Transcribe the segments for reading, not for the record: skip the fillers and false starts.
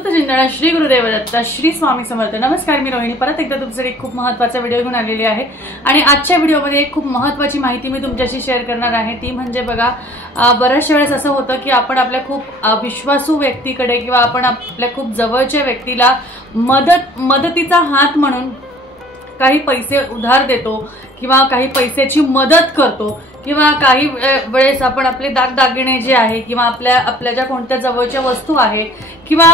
अवधूत चिंतन श्री गुरुदेव दत्त श्री स्वामी समर्थ। नमस्कार, मी रोहिणी परत एकदा तुमच्यासाठी खूप महत्त्वाचा व्हिडिओ घेऊन आलेली आहे आणि आजच्या व्हिडिओमध्ये एक खूप महत्त्वाची माहिती मी तुमच्याशी शेअर करणार आहे। ती म्हणजे बघा, बऱ्याच वेळेस असं होतं की आपण आपल्या खूप विश्वासू व्यक्तीकडे किंवा आपण आपल्या खूप जवळच्या व्यक्तीला मदतीचा हात म्हणून काही पैसे उधार देतो किंवा काही पैशाची मदत करतो किंवा काही वेळेस आपण आपले दागदागिने जे आहे किंवा आपल्या ज्या कोणत्या जवळच्या वस्तू आहे किंवा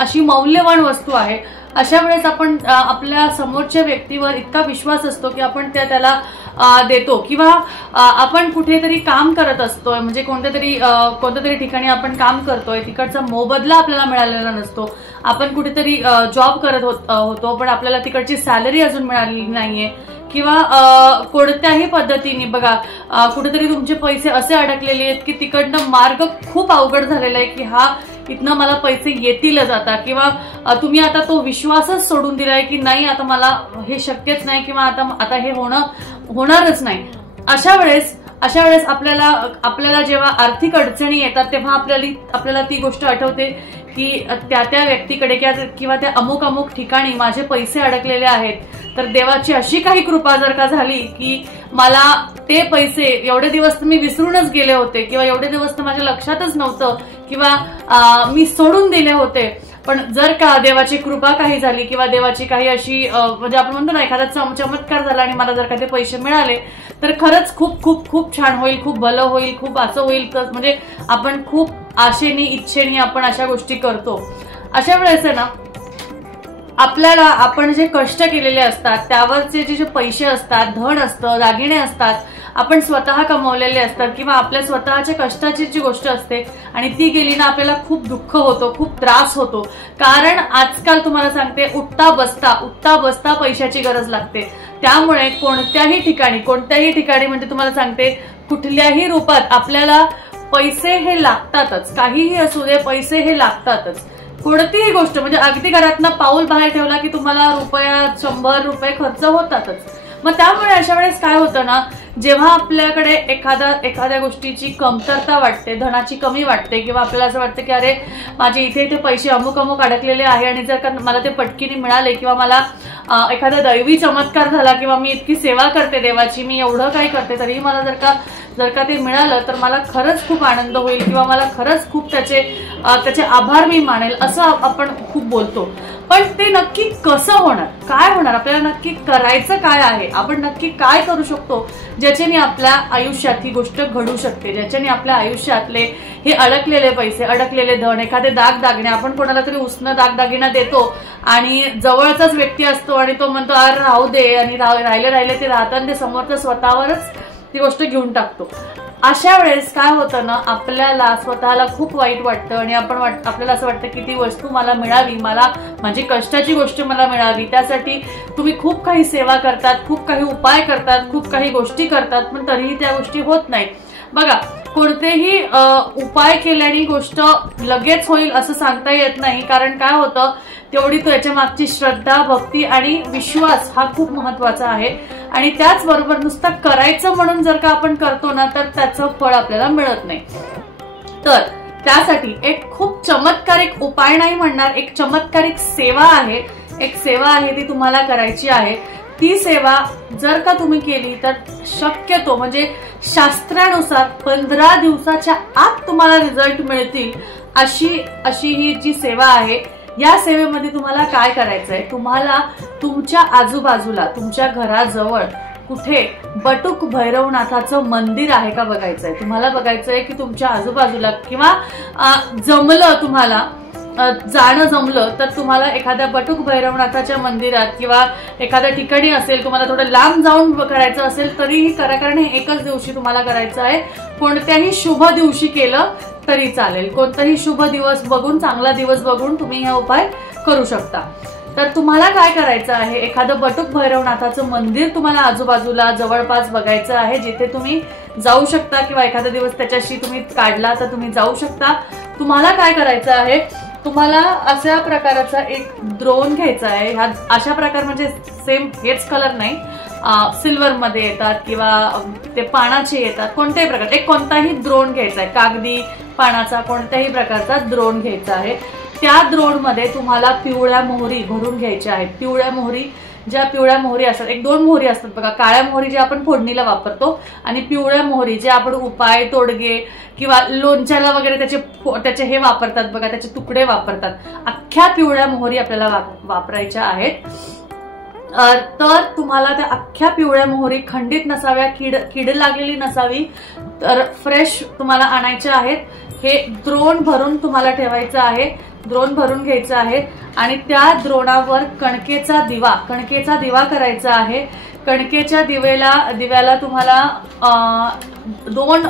अशी मौल्यवान वस्तू आहे, अशा वेळेस आपण आपल्या समोरच्या व्यक्तीवर इतका विश्वास असतो की आपण त्याला देतो किंवा आपण कुठेतरी काम करत असतोय, म्हणजे कोणत्या तरी ठिकाणी आपण काम करतोय, तिकडचा मोबदला आपल्याला मिळालेला नसतो, आपण कुठेतरी जॉब करत होतो पण आपल्याला तिकडची सॅलरी अजून मिळालेली नाहीये किंवा कोणत्याही पद्धतीने बघा कुठेतरी तुमचे पैसे असे अडकलेले आहेत की तिकडनं मार्ग खूप अवघड झालेला आहे की इथनं मला पैसे येतीलच आता, किंवा तुम्ही आता तो विश्वासच सोडून दिलाय की नाही आता मला हे शक्यच नाही किंवा आता हे होणारच नाही। अशा वेळेस आपल्याला जेव्हा आर्थिक अडचणी येतात तेव्हा आपल्याला ती गोष्ट आठवते की त्या व्यक्तीकडे किंवा त्या अमुक ठिकाणी माझे पैसे अडकलेले आहेत, तर देवाची अशी काही कृपा जर का झाली की मला ते पैसे एवढे दिवस मी विसरूनच गेले होते किंवा एवढे दिवस तर माझ्या लक्षातच नव्हतं किंवा मी सोडून दिले होते, पण जर का देवाची कृपा काही झाली किंवा देवाची काही अशी म्हणजे आपण म्हणतो ना एखादा चमत्कार झाला आणि मला जर का ते पैसे मिळाले तर खरंच खूप खूप खूप छान होईल, खूप भलं होईल, खूप असं होईल, म्हणजे आपण खूप आशेने इच्छेने आपण अशा गोष्टी करतो। अशा वेळेस आहे ना आपल्याला आपण जे कष्ट केलेले असतात त्यावरचे जे पैसे असतात, धन असतं, दागिने असतात, आपण स्वतः कमवलेले असतात किंवा आपल्या स्वतःच्या कष्टाची जी गोष्ट असते आणि ती गेली ना आपल्याला खूप दुःख होतो, खूप त्रास होतो। कारण आजकाल तुम्हाला सांगते उठता बसता पैशाची गरज लागते। त्यामुळे कोणत्याही ठिकाणी म्हणजे तुम्हाला सांगते कुठल्याही रूपात आपल्याला पैसे हे लागतातच, काहीही असू दे पैसे हे लागतातच। कोणतीही गोष्ट म्हणजे अगदी घरातनं पाऊल बाहेर ठेवला की तुम्हाला ₹100 खर्च होतातच। मग त्यामुळे अशा वेळेस काय होतं ना, जेव्हा आपल्याकडे एखाद्या गोष्टीची कमतरता वाटते, धनाची कमी वाटते किंवा आपल्याला असं वाटतं की अरे माझे इथे पैसे अमुक अडकलेले आहे आणि जर का मला ते पटकीने मिळाले किंवा मला एखादा दैवी चमत्कार झाला किंवा मी इतकी सेवा करते देवाची, मी एवढं काही करते तरीही मला जर का ते मिळालं तर मला खरंच खूप आनंद होईल किंवा मला खरंच खूप त्याचे आभार मी मानेल, असं आपण खूप बोलतो। पण ते नक्की कसं होणार, काय होणार, आपल्याला नक्की करायचं काय आहे, आपण नक्की काय करू शकतो ज्याच्याने आपल्या आयुष्यात ही गोष्ट घडू शकते, ज्याच्याने आपल्या आयुष्यातले हे अडकलेले पैसे, अडकलेले धन, एखादे दागदागिने, आपण कोणाला तरी उसनं दागदागिना देतो आणि जवळचाच व्यक्ती असतो आणि तो म्हणतो अरे राहू दे, आणि राहिले ते राहतात आणि ते समोरचं स्वतःवरच ती गोष्ट घेऊन टाकतो। अशा वेळेस काय होतं ना, आपल्याला स्वतःला खूप वाईट वाटतं आणि आपल्याला असं वाटतं की ती वस्तू मला मिळावी, मला माझी कष्टाची गोष्ट मला मिळावी, त्यासाठी तुम्ही खूप काही सेवा करतात, खूप काही उपाय करतात, खूप काही गोष्टी करतात, पण तरीही त्या गोष्टी होत नाहीत। बघा, कोणतेही उपाय केल्याने गोष्ट लगेच होईल असं सांगता येत नाही, कारण काय होतं तेवढी त्याच्या मागची श्रद्धा, भक्ती आणि विश्वास हा खूप महत्वाचा आहे आणि त्याचबरोबर नुसतं करायचं म्हणून जर का आपण करतो ना तर त्याचं फळ आपल्याला मिळत नाही। तर त्यासाठी एक खूप चमत्कारिक उपाय नाही म्हणणार, एक चमत्कारिक सेवा आहे ती तुम्हाला करायची आहे। ती सेवा जर का तुम्ही केली तर शक्यतो म्हणजे शास्त्रानुसार 15 दिवसाच्या आत तुम्हाला रिझल्ट मिळतील अशी ही जी सेवा आहे। या सेवेमध्ये तुम्हाला काय करायचंय, तुम्हाला तुमच्या आजूबाजूला, तुमच्या घराजवळ कुठे बटुक भैरवनाथाचं मंदिर आहे का बघायचंय, तुम्हाला बघायचंय की तुमच्या आजूबाजूला किंवा तुम्हाला जाणं जमलं तर तुम्हाला एखाद्या बटुक भैरवनाथाच्या मंदिरात किंवा एखाद्या ठिकाणी असेल, तुम्हाला थोडं लांब जाऊन करायचं असेल तरीही करा, कारण हे एकच दिवशी तुम्हाला करायचं आहे। कोणत्याही शुभ दिवशी केलं तरी चालेल, कोणताही शुभ दिवस बघून, चांगला दिवस बघून तुम्ही हा उपाय करू शकता। तर तुम्हाला काय करायचं आहे, एखादं बटुक भैरवनाथाचं मंदिर तुम्हाला आजूबाजूला जवळपास बघायचं आहे, जिथे तुम्ही जाऊ शकता किंवा एखादा दिवस त्याच्याशी तुम्ही काढला तर तुम्ही जाऊ शकता। तुम्हाला काय करायचं आहे, तुम्हाला अशा प्रकारचा एक ड्रोन घ्यायचा आहे। अशा प्रकार म्हणजे सेम हेच कलर नाही, सिल्वर मध्ये येतात किंवा ते पानाचे येतात, कोणत्याही प्रकार एक कोणताही ड्रोन घ्यायचा आहे, कागदी पानाचा कोणत्याही प्रकारचा ड्रोन घ्यायचा आहे। त्या द्रोणमध्ये तुम्हाला पिवळ्या मोहरी भरून घ्यायच्या आहेत। पिवळ्या मोहरी, ज्या पिवळ्या मोहरी असतात, 1-2 मोहरी असतात बघा, काळ्या मोहरी जे आपण फोडणीला वापरतो आणि पिवळ्या मोहरी जे आपण उपाय, तोडगे किंवा लोणच्याला वगैरे त्याचे हे वापरतात बघा, त्याचे तुकडे वापरतात, अख्ख्या पिवळ्या मोहरी आपल्याला वापरायच्या आहेत। तर तुम्हाला त्या अख्ख्या पिवळ्या मोहरी खंडित नसाव्या, कीड लागलेली नसावी, तर फ्रेश तुम्हाला आणायच्या आहेत। हे द्रोण भरून तुम्हाला ठेवायचं आहे, द्रोण भरून घ्यायचं आहे आणि त्या द्रोणावर कणकेचा दिवा करायचा आहे। कणकेच्या दिव्याला तुम्हाला 2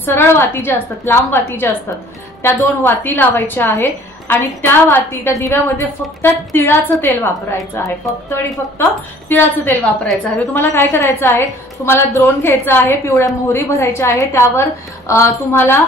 सरळ वाती ज्या असतात, लांब वाती ज्या असतात, त्या 2 वाती लावायच्या आहे आणि त्या दिव्यामध्ये फक्त तिळाचं तेल वापरायचं आहे, फक्त आणि फक्त तिळाचं तेल वापरायचं आहे। तुम्हाला काय करायचं आहे, तुम्हाला द्रोण घ्यायचं आहे, पिवळ्या मोहरी भरायच्या आहे, त्यावर तुम्हाला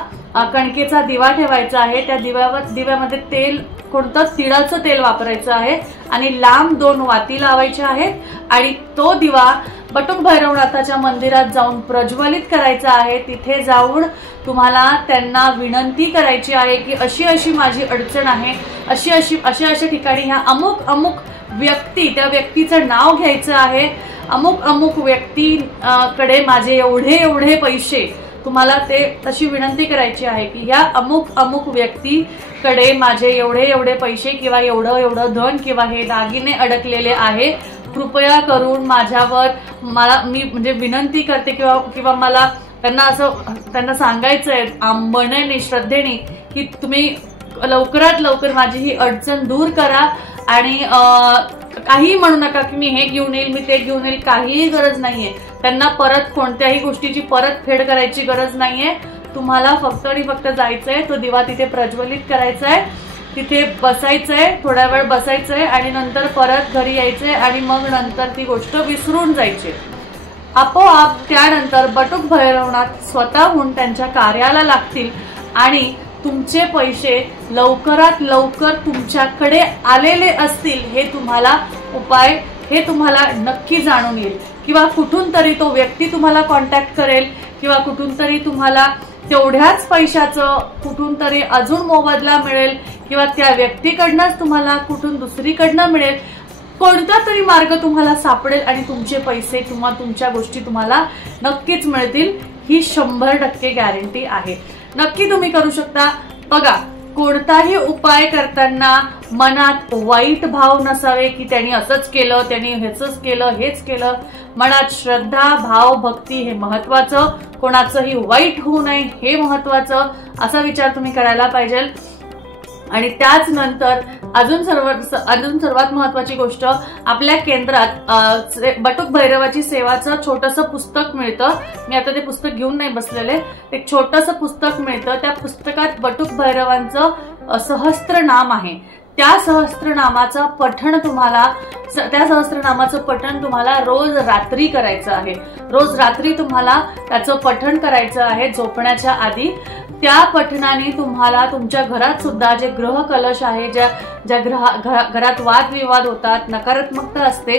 कणकेचा दिवा ठेवायचा आहे, त्या दिव्यामध्ये तेल, कोणतं, तिळाचं तेल वापरायचं आहे आणि लांब 2 वाती लावायच्या आहेत आणि तो दिवा बटुक भैरवनाथाच्या मंदिरात जाऊन प्रज्वलित करायचा आहे। तिथे जाऊन तुम्हाला त्यांना विनंती करायची आहे की अशी माझी अडचण आहे, अशा ठिकाणी ह्या अमुक व्यक्ती, त्या व्यक्तीचं नाव घ्यायचं आहे, अमुक व्यक्तीकडे माझे एवढे पैसे, तुम्हाला ते तशी विनंती करायची आहे की ह्या अमुक व्यक्तीकडे माझे एवढे पैसे किंवा एवढं धन किंवा हे दागिने अडकलेले आहे, कृपया करून माझ्यावर, मी म्हणजे विनंती करते किंवा मला त्यांना सांगायचंय आंबण्याने, श्रद्धेने की तुम्ही लवकरात लवकर माझी ही अडचण दूर करा आणि काही म्हणू नका की मी हे घेऊन येईल, मी ते घेऊन येईल, काहीही गरज नाहीये। त्यांना परत कोणत्याही गोष्टीची परतफेड करायची गरज नाहीये। तुम्हाला फक्त आणि फक्त जायचंय, तो दिवा तिथे प्रज्वलित करायचा आहे, तिथे बसायचंय, थोडा वेळ बसायचंय आणि नंतर परत घरी यायचंय आणि मग नंतर ती गोष्ट विसरून जायची। आपोआप त्यानंतर बटुक भैरवनाथ स्वतःहून त्यांच्या कार्याला लागतील आणि तुमचे पैसे लवकरात लवकर तुमच्याकडे आलेले असतील, हे तुम्हाला नक्की जाणून येईल किंवा कुठून तरी तो व्यक्ती तुम्हाला कॉन्टॅक्ट करेल किंवा कुठून तरी तुम्हाला तेवढ्याच पैशाचं कुठून तरी अजून मोबदला मिळेल किंवा त्या व्यक्तीकडनंच तुम्हाला कुठून दुसरीकडनं मिळेल, कोणता तरी मार्ग तुम्हाला सापडेल आणि तुमचे पैसे किंवा तुमच्या गोष्टी तुम्हाला नक्कीच मिळतील, ही 100% गॅरंटी आहे। नक्की तुम्ही करू शकता। बघा, कोणताही उपाय करताना मनात वाईट भाव नसावे की त्यांनी असंच केलं, त्यांनी हेच केलं। मनात श्रद्धा, भाव, भक्ती हे महत्वाचं, कोणाचंही वाईट होऊ नये हे महत्वाचं, असा विचार तुम्ही करायला पाहिजे। आणि त्याच नंतर अजून सर्वात महत्वाची गोष्ट, आपल्या केंद्रात बटुक भैरवाची सेवाचं छोटंसं पुस्तक मिळतं। मी आता ते पुस्तक घेऊन नाही बसलेले, एक छोटंसं पुस्तक मिळतं। त्या पुस्तकात बटुक भैरवांचं सहस्त्रनाम आहे। त्या सहस्त्रनामाचं पठण तुम्हाला रोज रात्री करायचं आहे। रोज रात्री तुम्हाला त्याचं पठण करायचं आहे झोपण्याच्या आधी। त्या पठणाने तुम्हाला तुमच्या घरात सुद्धा जे ग्रह कलश आहे, ज्या घरात वादविवाद होतात, नकारात्मकता असते,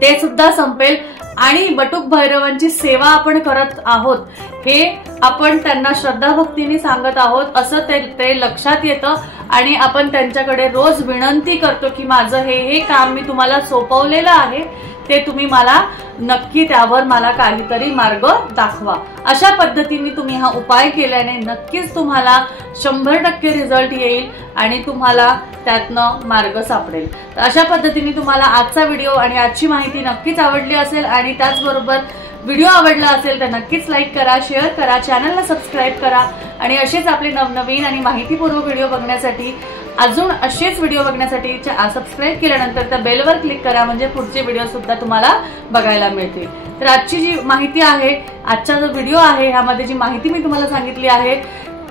ते सुद्धा संपेल आणि बटुक भैरवांची सेवा आपण करत आहोत हे आपण त्यांना श्रद्धाभक्तीने सांगत आहोत असं ते लक्षात येतं आणि आपण त्यांच्याकडे रोज विनंती करतो की माझं हे काम मी तुम्हाला सोपवलेलं आहे, ते तुम्ही मला नक्की त्यावर मला काहीतरी मार्ग दाखवा। अशा पद्धतीने तुम्ही हा उपाय केल्याने नक्कीच तुम्हाला 100% रिझल्ट येईल आणि तुम्हाला त्यातनं मार्ग सापडेल। तर अशा पद्धतीने तुम्हाला आजचा व्हिडिओ आणि आजची माहिती नक्कीच आवडली असेल आणि त्याचबरोबर व्हिडिओ आवडला असेल तर नक्कीच लाईक करा, शेअर करा, चॅनलला सबस्क्राईब करा आणि असेच आपले नवनवीन आणि माहितीपूर्वक व्हिडिओ बघण्यासाठी, अजून असेच व्हिडिओ बघण्यासाठी सबस्क्राईब केल्यानंतर त्या बेलवर क्लिक करा, म्हणजे पुढचे व्हिडिओ सुद्धा तुम्हाला बघायला मिळतील। तर आजची जी माहिती आहे, आजचा जो व्हिडिओ आहे, ह्यामध्ये जी माहिती मी तुम्हाला सांगितली आहे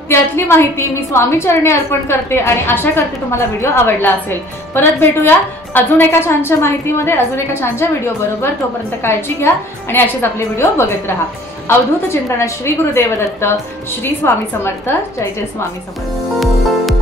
त्यातली माहिती मी स्वामी चरणी अर्पण करते आणि आशा करते तुम्हाला व्हिडिओ आवडला असेल। परत भेटूया अजून एका छानशा माहितीमध्ये, अजून एका छानशा व्हिडिओ बरोबर। तोपर्यंत काळजी घ्या आणि असेच आपले व्हिडिओ बघत राहा। अवधूत चिंतन, श्री गुरुदेव दत्त, श्री स्वामी समर्थ, जय जय स्वामी समर्थ।